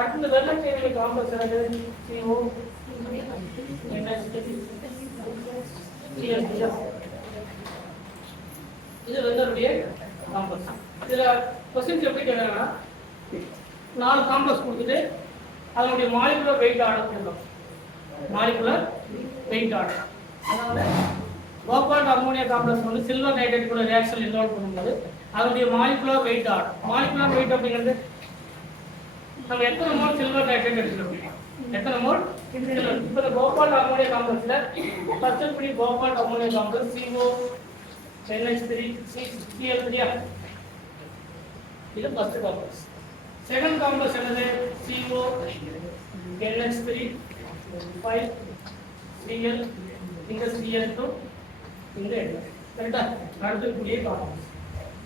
அடுத்து வெள்ளை சேர்க்கை காம்ப்ளெக்ஸ் என்னது? CO இது வெள்ளருடைய காம்ப்ளெக்ஸ். இதுல क्वेश्चंस எப்படி கேக்குறாங்கன்னா 4 காம்ப்ளெக்ஸ் கொடுத்துட்டு அதனுடைய மாலிகுலர் வெயிட் ஆர்டர் கொடுக்கணும். மாலிகுலர் வெயிட் ஆர்டர் அதாவது கோபால்ட் அம்மோனியா காம்ப்ளெக்ஸ் வந்து சில்வர் நைட்ரேட் கூட ரியாக்ஷன் இன்வால்வ் பண்ணும்போது அதனுடைய molecular wait order. Molecular wait அப்படிங்கிறது நம்ம எத்தனை மோல் சில்வர் நைட்ரேட் எடுத்துக்கிறோம், எத்தனை மோல் சில்வர். இப்போ இந்த கோபால்ட் அம்மோனியா காம்ப்ளெக்ஸ்ல ஃபர்ஸ்ட் படி cobalt ammonia complex CO NH3 Cl3 இது ஃபர்ஸ்ட் காம்ப்ளெக்ஸ். செகண்ட் காம்ப்ளெக்ஸ் என்னது? CO NH3 5 Cl இந்த Cl2 இந்த N கரெக்ட்டா. அடுத்து புதிய காம்ப்ளெக்ஸ்.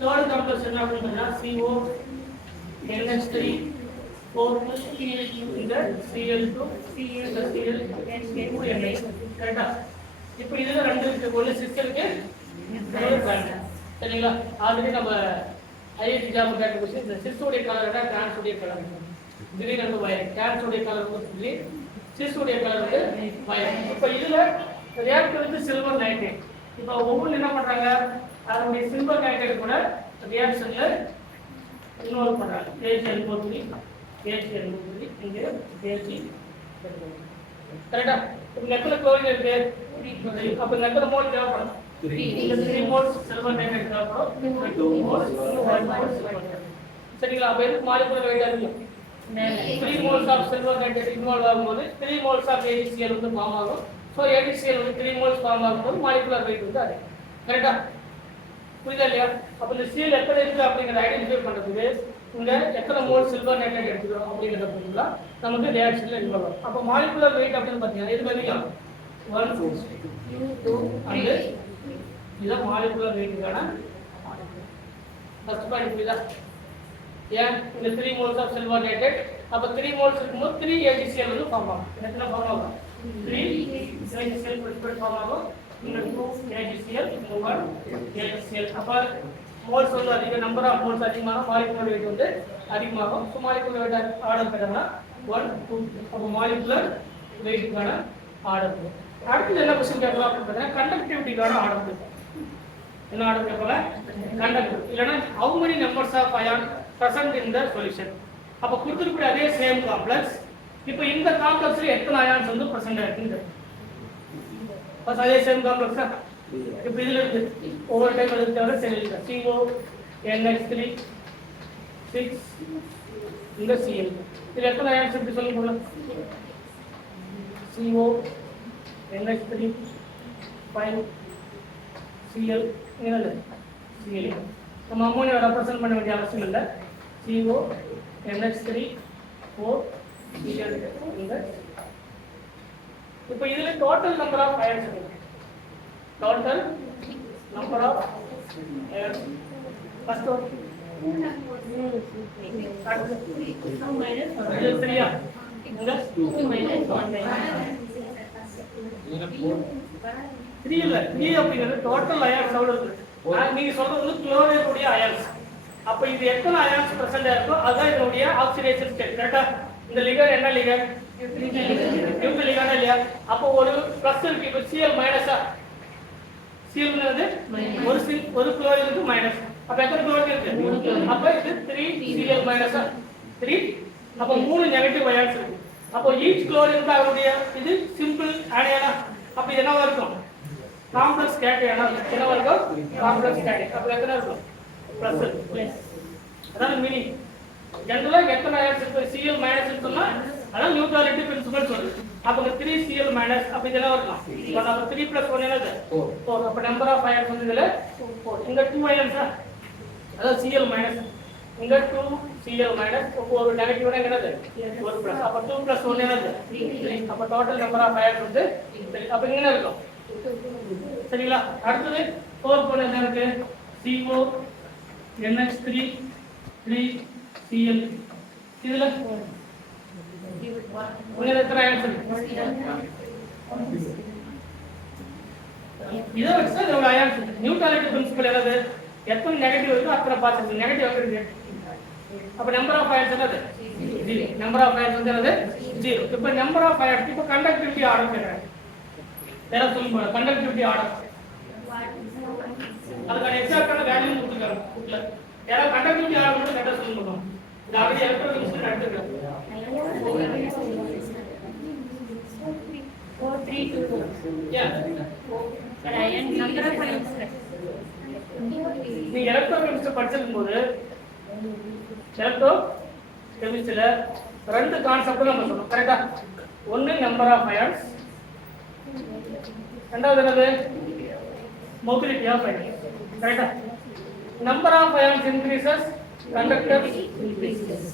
தேர்ட் காம்ப்ளெக்ஸ் என்ன அப்படின்னா CO NH3 4 Cl2 இந்த Cl2 இந்த Cl NH கரெக்ட்டா. இப்போ இதுல ரெண்டு இருக்கு, ஒன்னு சிஸ்டருக்கு சரிங்களா. ஆல்ரெடி நம்ம ஐஐடி ஜாப் கேட்ட क्वेश्चन இந்த சிஸ்டோடைய கலர் என்ன, டிரான்ஸோடைய கலர் கிரீன் அண்ட் வயலட். டிரான்ஸோடைய கலர் வந்து கிரீன், சிஸ்டோடைய கலர் வந்து வயலட். இப்போ இதுல ரியாக்டர் வந்து சில்வர் நைட்ரேட். இப்போ ஒவ்வொரு என்ன பண்றாங்க, அதனுடைய சில்வர் நைட்ரேட் கூட ரியாக்ஷன்ல இன்வால்வ் பண்றாங்க. KCl3 இங்க KC கரெக்ட்டா. இப்போ நெக்கல குளோரின் இருக்கு, அப்ப நெக்கல மோல் தேவைப்படும் 3 moles silver nitrate தேவைப்படும், 2 moles white moles சரிங்களா. அப்ப எதுக்கு மாலிகுலர் வெயிட் அதிகம்? 3 moles of silver nitrate involve ஆகும்போது 3 moles of AgCl வந்து ஃபார்ம் ஆகும். சோ AgCl வந்து 3 moles ஃபார்ம் ஆகும்போது மாலிகுலர் வெயிட் வந்து அதிகம் கரெக்ட்டா. புரியுதா இல்லையா? அப்ப இந்த Cl எத்தனை இருக்கு அப்படிங்கறத ஐடென்டிஃபை பண்றதுக்கு இங்க எத்தனை மோல் சில்வர் நைட்ரேட் எடுத்துக்கிறோம் அப்படிங்கறத பொறுத்து நமக்கு ரியாக்ஷன்ல இன்வால்வ் ஆகும். அப்ப மாலிகுலர் வெயிட் அப்படின்னு பாத்தீங்கன்னா இது அதிகம் 1 2 and இத மாலிகுலர் வெயிட்டுக்கான ஃபர்ஸ்ட் பாயிண்ட் புரியுதா? ஏன் இந்த 3 moles of silver nitrate அப்ப 3 moles இருக்கும்போது 3 AgCl வந்து ஃபார்ம் ஆகும். எத்தனை ஃபார்ம் ஆகும்? 3 AgCl பிரிஸ்பெக்ட் ஃபார்ம் ஆகும். இந்த 2 AgCl இந்த 1 AgCl. அப்ப மோல்ஸ் வந்து அதிக நம்பர் ஆஃப் மோல்ஸ் அதிகமாக மாலிகுலர் வெயிட் வந்து அதிகமாகும். ஸோ மாலிகுலர் வெயிட் ஆர்டர் கேட்டோம்னா 1 2 அப்ப மாலிகுலர் வெயிட்டுக்கான ஆர்டர். அடுத்து என்ன क्वेश्चन கேட்கலாம் அப்படின்னு பார்த்தீங்கன்னா கண்டக்டிவிட்டிக்கான ஆர்டர். என்ன ஆர்டர் கேட்கலாம்? கண்டக்டிவ் இல்லனா how many numbers of ion present in the solution. அப்ப கொடுத்திருக்கிற அதே சேம் காம்ப்ளெக்ஸ் இப்போ இந்த காம்ப்ளெக்ஸ்ல எத்தனை அயான்ஸ் வந்து பிரசன்ட் இருக்குன்னு பஸ் அதே சேம் காம்ப்ளெக்ஸா இப்போ இதுல இருக்கு ஒவ்வொரு டைம் எடுத்து தேவை சரியில்லை. CO NH3 6 இந்த Cl இதுல எத்தனை அயான்ஸ் இருக்கு சொல்லுங்க போலாம். CO NH3 5 Cl என்னது Cl. நம்ம அம்மோனியா ரெப்ரசன்ட் பண்ண வேண்டிய அவசியம் இல்லை. CO NH3 4 Cl இந்த இப்போ இதுல டோட்டல் நம்பர் ஆஃப் அயான்ஸ் இருக்கு. Total number of ions first one 3 இல்ல 3 அப்படிங்கிறது டோட்டல் அயான்ஸ் எவ்வளவு இருக்கு? நீங்க சொல்றது குளோரைட் உடைய அயான்ஸ். அப்ப இது எத்தனை அயான்ஸ் பிரசன்ட் இருக்கோ அதான் இதனுடைய ஆக்சிடேஷன் ஸ்டேட் கரெக்ட்டா. இந்த லிகர் என்ன லிகர்? நியூட்ரல் லிகர் இல்லையா? அப்போ ஒரு பிளஸ் இருக்கு. இப்போ Cl மைனஸா Cl ங்கிறது ஒரு குளோரினுக்கு மைனஸ். அப்ப எத்தனை குளோரின் இருக்கு? அப்ப இது 3 Cl மைனஸா 3. அப்ப 3 நெகட்டிவ் அயான்ஸ் இருக்கு. அப்போ ஈச் குளோரினுக்கு அதனுடைய இது சிம்பிள் ஆனியனா. அப்ப இது என்னவா இருக்கும்? காம்ப்ளெக்ஸ் கேட்டையானா என்னவா இருக்கும்? காம்ப்ளெக்ஸ் கேட்டை. அப்ப எத்தனை இருக்கும்? பிளஸ். அதான் மீனிங். ஜெனரலா எத்தனை அயான்ஸ் இருக்கு? Cl மைனஸ் னு சொன்னா அதான் நியூட்ரலிட்டி பிரின்சிபல் சொல்லுது. அப்ப 3 Cl மைனஸ் அப்ப இதெல்லாம் வரலாம். அப்ப 3 + 1 என்னது? 4. அப்ப நம்பர் ஆஃப் அயான்ஸ் வந்து இதுல 4. இங்க 2 அயான்ஸா அதான் Cl மைனஸ். இங்க 2 Cl மைனஸ் ஒரு நெகட்டிவ்னா என்னது? ஒரு பிளஸ். அப்ப 2 + 1 என்னது? 3. அப்ப டோட்டல் நம்பர் ஆஃப் அயான்ஸ் வந்து 3. அப்ப இங்க என்ன இருக்கும்? சரிங்களா. அடுத்து 4 போல என்ன இருக்கு? CO NH3 3 Cl. இதுல உங்க எத்தனை அயான்ஸ் இருக்கு? இதை வச்சு இதோட அயான்ஸ் நியூட்ரலிட்டி பிரின்சிபல் என்னது? எத்தனை நெகட்டிவ் இருக்கோ அத்தனை பாசிட்டிவ். நெகட்டிவ் எங்க இருக்கு? அப்ப நம்பர் ஆஃப் அயான்ஸ் என்னது? 0. நம்பர் ஆஃப் அயான்ஸ் வந்து என்னது? 0. இப்போ நம்பர் ஆஃப் அயான்ஸ் இப்போ கண்டக்டிவிட்டி ஆர்டர் கேக்குறாங்க. வேற சொல்லுங்க கண்டக்டிவிட்டி ஆர்டர். அதுக்கான எக்ஸாக்ட்டான வேல்யூ கொடுத்துருக்காங்க புக்ல. வேற கண்டக்டிவிட்டி ஆர்டர் மட்டும் கரெக்டா சொல்லுங்க. இது ஆல்ரெடி எலக்ட்ரோகெமிஸ்ட்ரி எடுத்துருக்காங்க. 432. Yeah. But I am number of ions. நீங்க எலக்ட்ரோகெமிஸ்ட்ரி படிச்சிருக்கும் போது எலக்ட்ரோகெமிஸ்ட்ரியில ரெண்டு கான்செப்ட் நம்ம சொன்னோம் கரெக்டா? ஒன்னு நம்பர் ஆஃப் அயான்ஸ், ரெண்டாவது என்னது? Mobility of ions. கரெக்டா? Number of ions increases, conductance increases.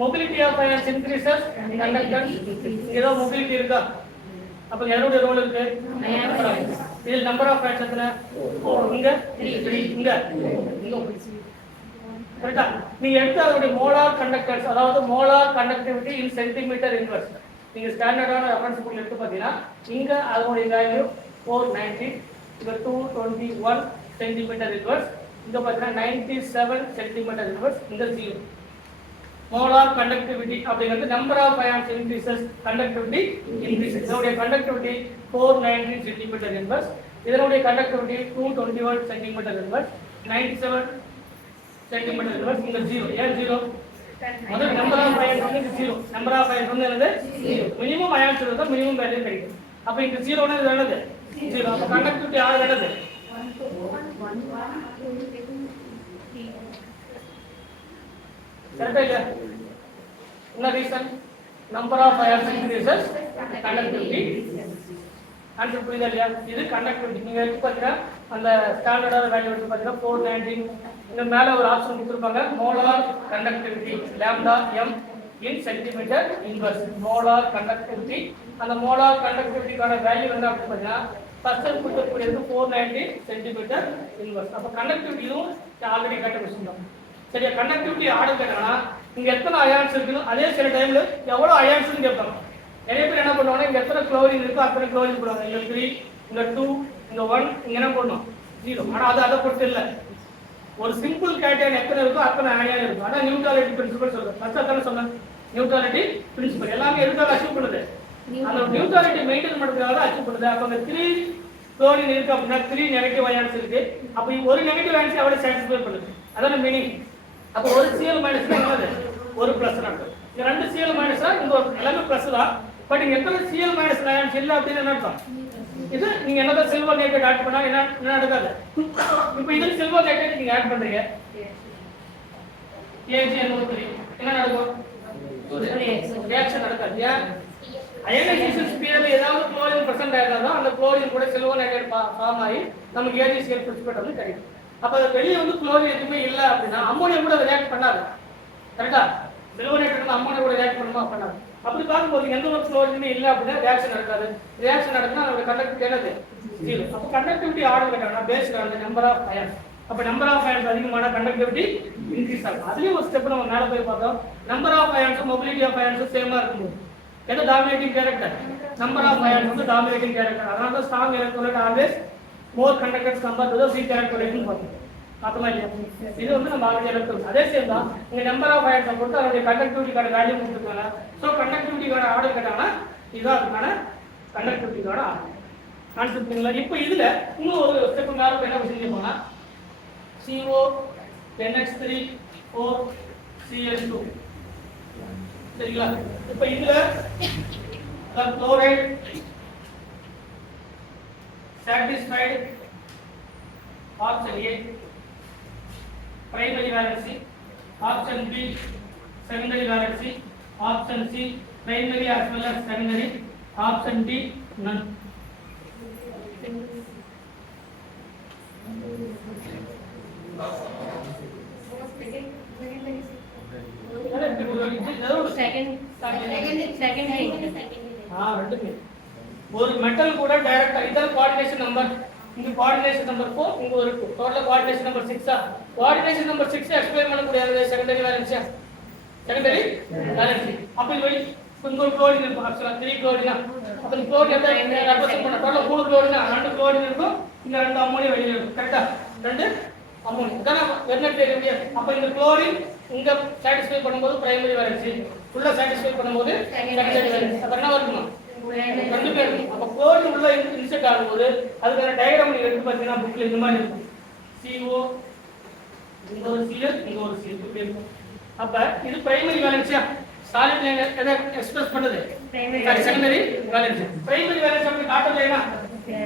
Mobility of ions increases, conductance. ஏதோ mobility இருக்கா? அப்ப எதோட ரோல் இருக்கு? இதில் நம்பர் ஆஃப் அயான்ஸ் எத்தனை? இங்க 3, இங்க கரெக்ட்டா? நீங்க எடுத்த அதோட மோலார் கண்டக்டன்ஸ், அதாவது மோலார் கண்டக்டிவிட்டி இன் சென்டிமீட்டர் இன்வெர்ஸ். நீங்க ஸ்டாண்டர்டான ரெஃபரன்ஸ் புக்ல எடுத்து பாத்தீங்கன்னா இங்க அதோட வேல்யூ 490, இங்க 221 சென்டிமீட்டர் இன்வெர்ஸ், இங்க பாத்தீங்கன்னா 97 சென்டிமீட்டர் இன்வெர்ஸ், இங்க 0. molar conductivity அப்படிங்கிறது number of ions increases, conductivity increases. இதனுடைய conductivity 490 centimeter inverse, இதனுடைய conductivity 221 centimeter inverse, 97 centimeter inverse, இங்க 0. ஏன் 0? முதல்ல number of ions வந்து 0. number of ions வந்து என்னது? 0. minimum ions இருந்தா minimum value கிடைக்கும். அப்ப இங்க 0 னா இது என்னது? 0. அப்ப conductivity ஆர் என்னது? கரெக்ட்டா இல்லையா? என்ன reason? Number of ions increases, conductivity. Answer புரியுதா இல்லையா? இது கண்டக்டிவிட்டி. நீங்க எடுத்து பாத்தீங்கன்னா அந்த ஸ்டாண்டர்டான வேல்யூ எடுத்து பாத்தீங்கன்னா 490. இந்த மேல ஒரு ஆப்ஷன் கொடுத்திருப்பாங்க, மோலார் கண்டக்டிவிட்டி லாம்டா m இன் சென்டிமீட்டர் இன்வெர்ஸ். மோலார் கண்டக்டிவிட்டி, அந்த மோலார் கண்டக்டிவிட்டிக்கான வேல்யூ என்ன அப்படி பாத்தீங்கன்னா ஃபர்ஸ்ட் கொடுக்கக்கூடியது 490 சென்டிமீட்டர் இன்வெர்ஸ். அப்ப கண்டக்டிவிட்டி இதுவும் ஆல்ரெடி கண்டுபிடிச்சிட்டோம். சரியா? கண்டக்டிவிட்டி ஆர்டர் கேட்டாங்கன்னா இங்க எத்தனை அயான்ஸ் இருக்குன்னு, அதே சில டைம்ல எவ்வளவு அயான்ஸ்னு கேட்பாங்க. நிறைய பேர் என்ன பண்ணுவாங்கன்னா இங்க எத்தனை குளோரின் இருக்கோ அத்தனை குளோரின் போடுவாங்க. இங்க 3, இங்க 2, இங்க 1, இங்க என்ன பண்ணணும் 0. ஆனா அது அதை பொறுத்து இல்ல. ஒரு சிம்பிள் கேட்டைன் எத்தனை இருக்கோ அத்தனை அயான் இருக்கும். அதான் நியூட்ரலிட்டி பிரின்சிபல் சொல்றேன். ஃபர்ஸ்ட் அதான சொன்னேன், நியூட்ரலிட்டி பிரின்சிபல். எல்லாமே எதுக்காக அச்சீவ் பண்ணுது? அந்த நியூட்ரலிட்டி மெயின்டைன் பண்றதுக்காக தான் அச்சீவ் பண்ணுது. அப்ப அந்த 3 குளோரின் இருக்கு அப்படின்னா 3 நெகட்டிவ் அயான்ஸ் இருக்கு. அப்ப ஒரு நெகட்டிவ் அயான்ஸ் எவ்வளவு சாட்டிஸ்ஃபை பண்ணுது? அதான மீனிங். அப்ப ஒரு Cl மைனஸ் என்னது? ஒரு பிளஸ் நடக்கும். இந்த ரெண்டு Cl மைனஸ் இங்க எல்லாமே பிளஸ் தான். பட் இங்க எத்தனை Cl மைனஸ் அயான்ஸ் இல்ல அப்படின்னு என்ன அர்த்தம்? இது நீங்க என்னதான் சில்வர் நைட்ரேட் ஆட் பண்ணா என்ன நடக்காது? இப்போ இதுல சில்வர் நைட்ரேட் நீங்க ஆட் பண்றீங்க, AgNO3 என்ன நடக்கும்? ரியாக்ஷன் நடக்காது. ஏன்? அயனைசேஷன் ஸ்பீட்ல ஏதாவது குளோரின் பிரசன்ட் ஆயிருந்தா அந்த குளோரின் கூட சில்வர் நைட்ரேட் ஃபார்ம் ஆகி நமக்கு AgCl பிரிசிபிடேட் வந்து கிடைக்கும். அப்ப அது வெளிய வந்து குளோரின் எதுவுமே இல்ல அப்படின்னா அம்மோனியா கூட ரியாக்ட் பண்ணாது. கரெக்ட்டா? சில்வர் நைட்ரேட் அம்மோனியா கூட ரியாக்ட் பண்ணுமா? பண்ணாது. அப்படி பார்க்கும்போது எந்த ஒரு குளோரினுமே இல்ல அப்படின்னா ரியாக்ஷன் நடக்காது. ரியாக்ஷன் நடக்குன்னா அதோட கண்டக்டிவிட்டி என்னது? 0. அப்ப கண்டக்டிவிட்டி ஆர்டர் கேட்டாங்கன்னா based on the number of ions. அப்ப நம்பர் ஆஃப் அயான்ஸ் அதிகமான கண்டக்டிவிட்டி இன்கிரீஸ் ஆகும். அதுலயும் ஒரு ஸ்டெப் நம்ம மேல போய் பார்த்தோம். Number of ions mobility of ions சேமா இருக்கும்போது எது dominating character? Number of ions வந்து டாமினேட்டிங் கேரக்டர். அதனால தான் strong electrolyte always more conductance compared to the weak எலக்ட்ரோலைட்னு பார்த்தோம். பார்த்தோமா இல்லையா? இது வந்து நம்ம ஆல்ரெடி எலக்ட்ரோலைட். அதே சேம் தான் இங்க நம்பர் ஆஃப் அயான்ஸ் பொறுத்து அதோட கண்டக்டிவிட்டிக்கான வேல்யூ கொடுத்துருக்காங்க. சோ கண்டக்டிவிட்டிக்கான ஆர்டர் கேட்டாங்கன்னா இதுதான் அதுக்கான கண்டக்டிவிட்டிக்கான ஆர்டர். ஆன்சர் பண்ணுங்களா? இப்போ இதுல இன்னும் ஒரு ஸ்டெப் மேல போய் என்ன செஞ்சு போனா CO NH3 4 Cl2 சரிங்களா? இப்போ இதுல chloride satisfied option A primary valency, option B secondary valency, option C primary as well as secondary, option D none. ஒரு மெட்டல் கூட டைரக்டா இதர் கோஆர்டினேஷன் நம்பர், இங்க கோஆர்டினேஷன் நம்பர் 4, இங்க ஒரு 2, total coordination number 6. Coordination number 6 explain பண்ண முடியாது secondary valence. Secondary valence அப்ப இது இங்க ஒரு குளோரின் இருக்கும் ஆக்சுவலா 3 குளோரினா அப்ப இந்த குளோரின் எதை ரெப்ரசன்ட் பண்ண டோட்டல் 3 குளோரினா 2 குளோரின் இருக்கும் இந்த 2 அம்மோனியா வெளியில இருக்கும் கரெக்ட்டா 2 அம்மோனியா இதான வெர்னட் தேரியா அப்ப இந்த குளோரின் இங்க சாட்டிஸ்ஃபை பண்ணும்போது பிரைமரி வேலன்சி உள்ள சாட்டிஸ்ஃபை பண்ணும்போது செகண்டரி வேலன்சி அப்ப என்ன வருமா ரெண்டு பேர் இருக்கும் அப்ப குளோரின் உள்ள இன்செர்ட் ஆகும்போது அதுக்கான டயகிராம் நீங்க எடுத்து பார்த்தீங்கன்னா புக்ல இந்த மாதிரி இருக்கும் CO இங்க ஒரு CL இங்க ஒரு CL இப்படி இருக்கும் அப்ப இது பிரைமரி வேலன்சியா சாலிட் லைன் எதை எக்ஸ்பிரஸ் பண்ணுது செகண்டரி வேலன்சி பிரைமரி வேலன்சி அப்படி காட்டலைனா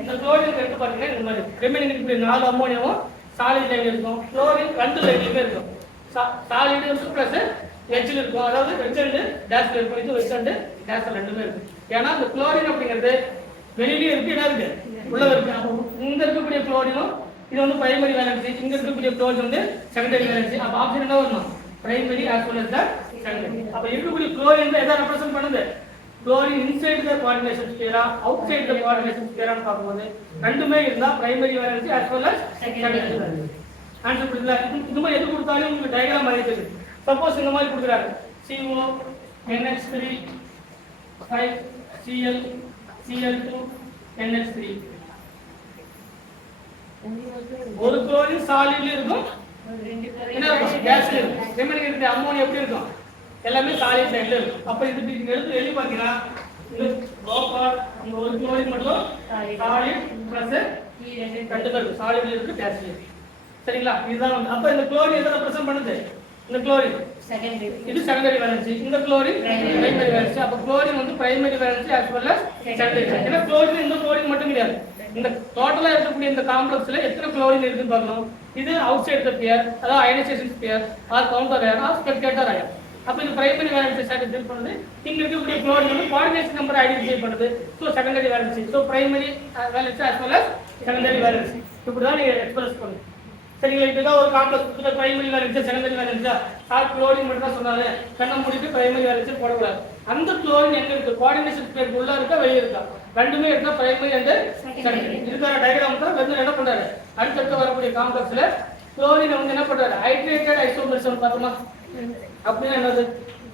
இந்த குளோரின் எடுத்து பார்த்தீங்கன்னா இந்த மாதிரி ரிமைனிங் இப்படி 4 அம்மோனியாவும் சாலிட் லைன் இருக்கும் குளோரின் ரெண்டு லைன்லயே இருக்கும் சாலிட் வந்து பிளஸ் எட்ஜ்ல இருக்கும் அதாவது எட்ஜ் அண்ட் டேஷ்ல இருக்கும் இது எட்ஜ் அண்ட் டேஷ்ல ரெண்டுமே இருக்கும் ஏன்னா இந்த குளோரின் அப்படிங்கிறது வெளியிலயே இருக்கு இடம் இருக்கு உள்ள இருக்கு அப்போ இங்க இருக்கக்கூடிய குளோரினும் இது வந்து பிரைமரி வேலன்சி இங்க இருக்கக்கூடிய குளோரின் வந்து செகண்டரி வேலன்சி அப்ப ஆப்ஷன் என்ன வரணும் primary as well as the secondary அப்ப இருக்கக்கூடிய குளோரின் எதை ரெப்ரசன்ட் பண்ணுது குளோரின் இன்சைட் தி கோஆர்டினேஷன் ஸ்பியரா அவுட்சைட் தி கோஆர்டினேஷன் ஸ்பியரான்னு பார்க்கும்போது ரெண்டுமே இருந்தா primary valency as well as secondary valency answer புரியல இது மாதிரி எது கொடுத்தாலும் உங்களுக்கு டயகிராம் மாதிரி தெரியும் சப்போஸ் இந்த மாதிரி கொடுக்குறாங்க CO NH3 5 Cl Cl2 NH3 ஒரு குளோரின் சாலிட்ல இருக்கும் என்ன இருக்கும் கேஸ்ல இருக்கும் ரிமைனிங் இருக்கிற அம்மோனியா எப்படி இருக்கும் எல்லாமே சாலிட் லைன்ல இருக்கும் அப்ப இது நீங்க எடுத்து எழுதி பாத்தீங்கன்னா இது ப்ரோபார் இந்த ஒரு குளோரின் மட்டும் சாலிட் பிளஸ் ரெண்டு பேர் சாலிட்ல இருக்கு கேஸ்ல இருக்கு சரிங்களா இதுதான் வந்து அப்ப இந்த குளோரின் எதை ரெப்ரசன்ட் பண்ணுது இந்த குளோரின் செகண்டரி இது செகண்டரி வேலன்சி இந்த குளோரின் பிரைமரி வேலன்சி அப்ப குளோரின் வந்து primary valency as well as secondary ஏன்னா குளோரின் இந்த குளோரின் மட்டும் கிடையாது இந்த டோட்டலா இருக்கக்கூடிய இந்த காம்ப்ளெக்ஸ்ல எத்தனை குளோரின் இருக்குன்னு பார்க்கணும் இது அவுட் சைடு தி பியர் அதாவது ionisation sphere or counter ion or spectator ion அப்ப இது பிரைமரி வேலன்சி சாட்டிஸ்ஃபை பண்ணுது இங்க இருக்கக்கூடிய குளோரின் வந்து கோஆர்டினேஷன் நம்பர் ஐடென்டிஃபை பண்ணுது so secondary valency so primary valency as well as secondary valency இப்படி தான் நீங்க எக்ஸ்பிரஸ் பண்ணுங்க சரிங்களா இதுதான் ஒரு காம்ப்ளெக்ஸ் இதுல primary valency secondary valency or chlorine மட்டும் தான் சொன்னாரு கண்ண மூடிட்டு பிரைமரி வேலன்சி போடக்கூடாது அந்த குளோரின் எங்க இருக்கு கோஆர்டினேஷன் ஸ்பியர் உள்ள இருக்கா வெளிய இருக்கா ரெண்டுமே இருக்கா பிரைமரி அண்ட் செகண்டரி இதுக்கான டயகிராம் தான் வந்து என்ன பண்றாரு அடுத்து வரக்கூடிய காம்ப்ளெக்ஸ்ல குளோரின் வந்து என்ன பண்றாரு ஹைட்ரேட்டட் ஐசோமெரிசம் பார்த்தோமா அப்படின்னா என்னது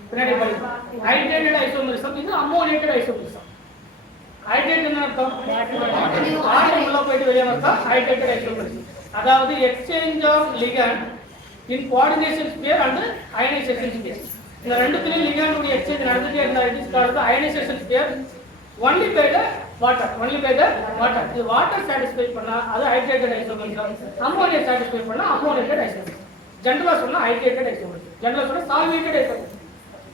பின்னாடி படிங்க ஹைட்ரேட்டட் ஐசோமெரிசம் இது அம்மோனியேட்டட் ஐசோமெரிசம் ஹைட்ரேட்டட் என்ன அர்த்தம் வாட்டர் உள்ள போயிட்டு வெளிய வந்தா ஹைட்ரேட்டட் ஐசோமெரிசம் அதாவது exchange of ligand in coordination sphere and ionisation sphere இந்த ரெண்டுத்துலயும் லிகண்ட் உடைய எக்ஸ்சேஞ்ச் நடந்துட்டே இருந்தா it is called ionisation sphere only by the water இது வாட்டர் சாட்டிஸ்ஃபை பண்ணா அது ஹைட்ரேட்டட் ஐசோமெரிசம் அம்மோனியா சாட்டிஸ்ஃபை பண்ணா அம்மோனியேட்டட் ஐசோமெரிசம் ஜெனரலா சொன்னா ஹைட்ரேட்டட் ஐசோமெரிசம் ஜெனரலா சொன்னா சால்வேட்டட் ஐசோமெரிசம்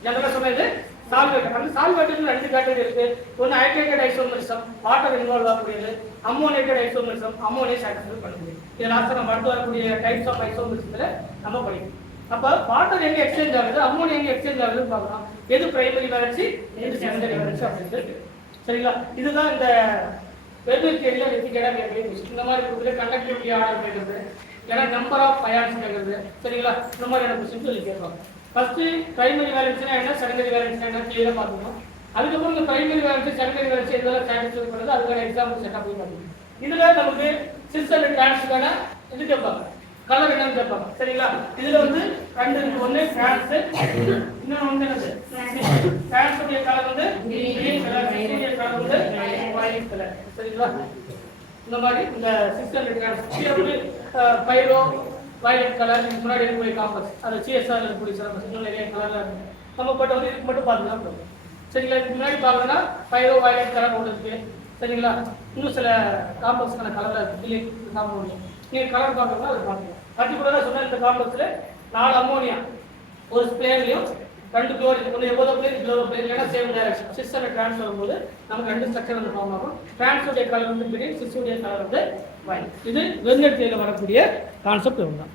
ஜெனரலா சொன்னா இது சால்வேட்டட் அந்த சால்வேட்டட்ல ரெண்டு கேட்டகரி இருக்கு ஒன்னு ஹைட்ரேட்டட் ஐசோமெரிசம் வாட்டர் இன்வால்வ் ஆகக்கூடியது அம்மோனியேட்டட் ஐசோமெரிசம் அம்மோனியா சாட்டிஸ்ஃபை பண்ணக்கூடியது இது லாஸ்ட் நம்ம அடுத்து வரக்கூடிய டைப்ஸ் ஆஃப் ஐசோமெரிசம்ல நம்ம படிக்கணும் அப்ப வாட்டர் எங்க எக்ஸ்சேஞ்ச் ஆகுது அம்மோனியா எங்க எக்ஸ்சேஞ்ச் ஆகுதுன்னு பார்க்கணும் எது பிரைமரி வேலன்சி எது செகண்டரி வேலன்சி அப்படின்றது சரிங்களா இதுதான் இந்த வெர்னட் தியரியில ரெசிகேடா கேட்கறது இந்த மாதிரி கொடுக்குற கண்டக்டிவிட்டி ஆர்டர் கேட்கறது ஏன்னா நம்பர் ஆஃப் அயான்ஸ் கேட்கறது சரிங்களா இந்த மாதிரியான கொஸ்டின் சொல்லி கேட்பாங்க ஃபர்ஸ்ட் பிரைமரி வேலன்சினா என்ன செகண்டரி வேலன்சினா என்ன கிளியரா பார்க்கணும் அதுக்கப்புறம் இந்த பிரைமரி வேலன்சி செகண்டரி வேலன்சி இதெல்லாம் சாட்டிஸ்ஃபை பண்ணுறது அதுக்கான எக்ஸாம்பிள் செட்டப் போய் பார்க்கணும் இதுல நமக்கு சிஸ் அண்ட் டிரான்ஸ்க்கான இது கேட்பாங்க கலர் என்னன்னு கேட்பாங்க சரிங்களா இதுல வந்து ரெண்டு இருக்கு ஒண்ணு டிரான்ஸ் இன்னொன்னு வந்து என்னது டிரான்ஸ் உடைய கலர் வந்து கிரீன் கலர் உடைய கலர் வந்து வயலட் கலர் சரிங்களா இந்த மாதிரி இந்த சிஸ் அண்ட் டிரான்ஸ் வந்து பைரோ வயலட் கலர் இதுக்கு முன்னாடி இருக்கக்கூடிய காம்பஸ் அது சிஎஸ்ஆர் இருக்கக்கூடிய சிலபஸ் இன்னும் நிறைய கலர்ல இருக்கு நம்ம பட் வந்து இதுக்கு மட்டும் பார்த்துக்கலாம் போதும் சரிங்களா இதுக்கு முன்னாடி பார்க்கணும்னா பைரோ வயலட் கலர் ஒன்று இருக்கு சரிங்களா இன்னும் சில காம்பஸ்க்கான கலர்ல இருக்கு இல்லை காம்பவுண்ட் நீங்க கலர் பார்க்கணும்னா அது பார்க்கலாம் பர்டிகுலரா சொன்ன இந்த காம்ப்ளெக்ஸ்ல 4 அம்மோனியா ஒரு ஸ்பிளேர்லயும் 2 குளோரின் ஒன்று எவ்வளவு குளோரின் இல்லைன்னா same direction sis and trans வரும்போது நமக்கு ரெண்டு ஸ்ட்ரக்சர் வந்து ஃபார்ம் ஆகும் டிரான்ஸ் உடைய கலர் வந்து கிரீன் சிஸ் உடைய கலர் வந்து ஒயிட் இது வெர்னட் தியரியில வரக்கூடிய கான்செப்ட் இதுதான்